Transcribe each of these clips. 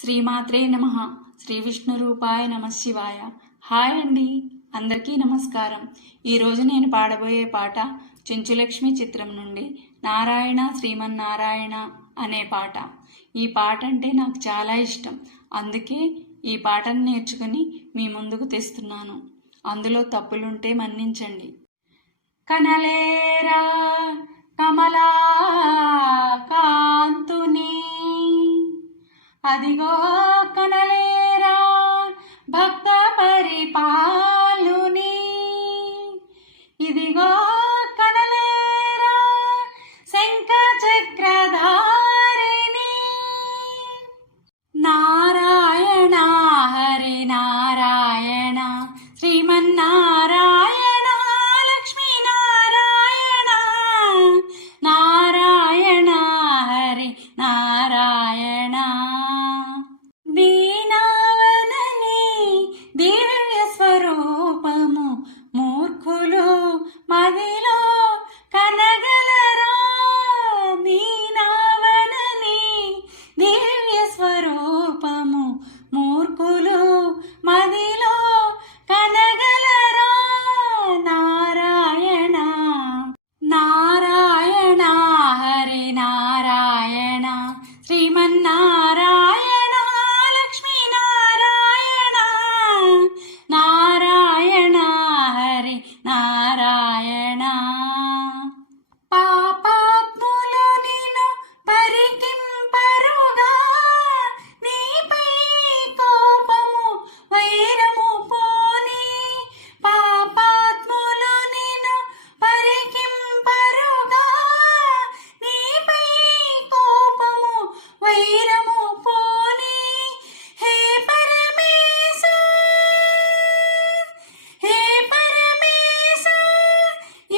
శ్రీమాత్రే నమః. శ్రీ విష్ణు రూపాయ నమః శివాయ. హాయ్ అండి, అందరికీ నమస్కారం. ఈరోజు నేను పాడబోయే పాట చెంచులక్ష్మి చిత్రం నుండి నారాయణ శ్రీమన్నారాయణ అనే పాట. ఈ పాట అంటే నాకు చాలా ఇష్టం, అందుకే ఈ పాటను నేర్చుకుని మీ ముందుకు తెస్తున్నాను. అందులో తప్పులుంటే మన్నించండి. కనలేరా కమలా కాంతుని, అదిగో కనలేరా భక్త పరిపాలుని, ఇదిగో కనలేరా శంఖ చక్రధారిని. నారాయణ హరి నారాయణ శ్రీమన్నారాయణ లక్ష్మీ నారాయణ, నారాయణ హరి నారాయణ. దీనావనని దివ్య స్వరూపము మూర్ఖులు మదిలో కనగలరా. దీనావనని దివ్య స్వరూపము మూర్ఖులు మదిలో కనగలరా. నారాయణ నారాయణ హరి నారాయణ శ్రీమన్నారాయణ లక్ష్మీ నారాయణ, నారాయణ హరి నారాయణ. పాపాత్ములు నిన్ను పరికింపరుగా, నీపై కోపము వైరము పోని. పాపాత్ములు నిన్ను పరికింపరుగా, నీపై కోపము వైరము పోని. హే పరమేశ, హే పరమేశ,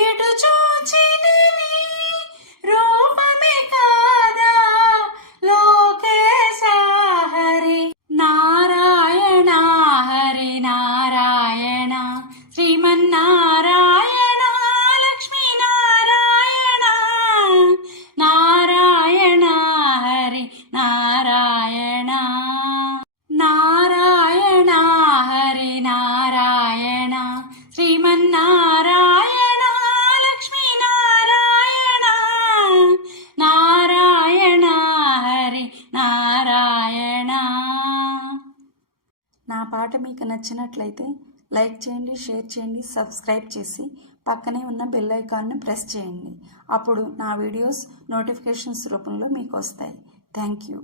ఎటు చూచినని రూపమే కాదా లోకేశ. హరి నారాయణ హరి నారాయణ శ్రీమన్నారాయణ లక్ష్మీ నారాయణ, నారాయణ హరి నారాయణ. నారాయణ హరి నారాయణ శ్రీమన్నారాయణ లక్ష్మీ నారాయణ, నారాయణ హరి నారాయణ. నా పాట మీకు నచ్చినట్లయితే లైక్ చేయండి, షేర్ చేయండి, సబ్స్క్రైబ్ చేసి పక్కనే ఉన్న బెల్ ఐకాన్ను ప్రెస్ చేయండి. అప్పుడు నా వీడియోస్ నోటిఫికేషన్స్ రూపంలో మీకు వస్తాయి. Thank you.